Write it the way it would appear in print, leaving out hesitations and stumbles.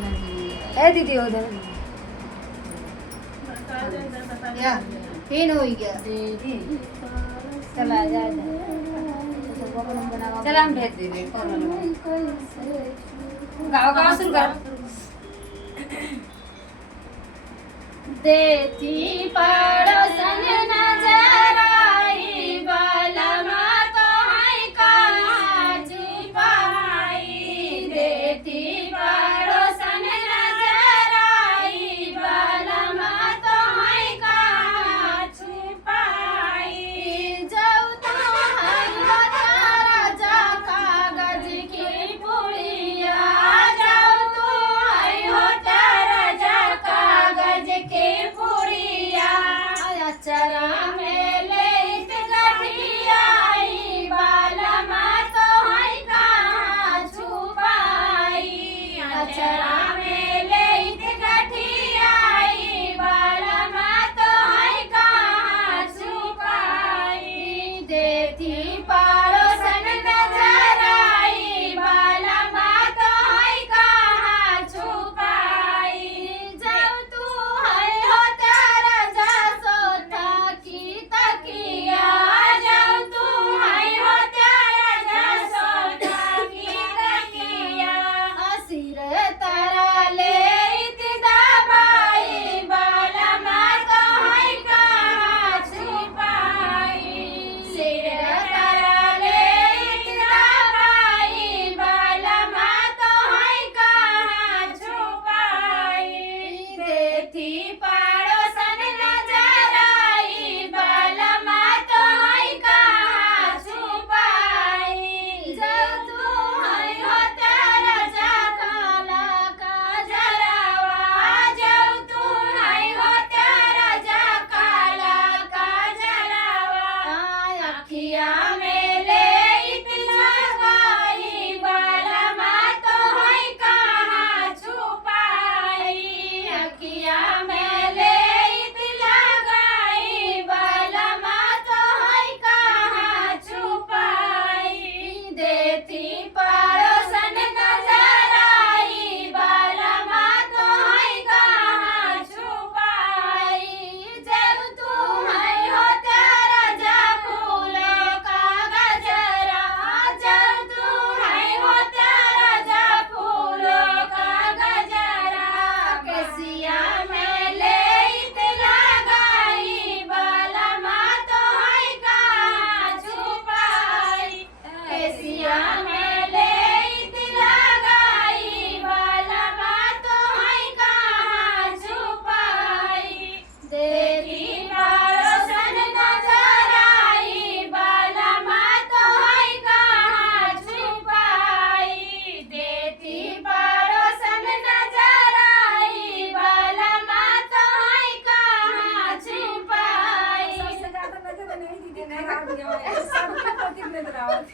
ए दीदी उधर या तीन हो गया। चला जा चला हम भेज देंगे गाओ गाओ सुन कर देती पड़ोसन नजर आई बालमा तो है कहाँ छुपाई। देती पड़ोसन नजर आई बालमा तो है कहाँ छुपाई। जाऊ तो हर तारा जा कागज की पुड़िया। जाऊ तो है तारा जा कागज के पुड़िया। अचरा में लेत गठियाई बालमा तो है कहाँ छुपाई। अचरा में लेत गठियाई बालमा तो है कहाँ छुपाई। देती पड़ोसन नजर आई बालमा तो है कहाँ छुपाई। जाऊ तू है हो तारा जा सोता की तकिया। जाऊ तू है हो तारा जा सोता की तकिया। सिर तारा लेत दबाई बालमा तो है कहाँ छुपाई। सिर तारा लेत दबाई बालमा तो है कहाँ छुपाई। देती पड़ोसन नजर आई बालमा तो है कहाँ छुपाई। जाऊ तू है हो तारा जा काला का जरावा। जाऊ तू है हो तारा जा काला का जरावा। अखिया में लेत झकाई बालमा तो है कहाँ छुपाई। अखिया में लेत लगाई बालमा तो है कहाँ छुपाई। देती पड़ोसन नजर आई बालमा तो है कहाँ छुपाई। जब तू है हो तारा जा फूलों का गजरा। जब तू है हो तारा जा फूलों का गजरा। केसिया में लेत लगाई बालमा तो है कहाँ छुपाई। केसिया में लेत लगाई बालमा तो है कहाँ छुपाई। देती पड़ोसन नजर आई बालमा तो है कहाँ छुपाई। देती पड़ोसन नजर आई बालमा तो है कहाँ छुपाई। सबसे ज्यादा नजर नहीं दीदी नहीं आ गया सब प्रतिदिन नजर आवत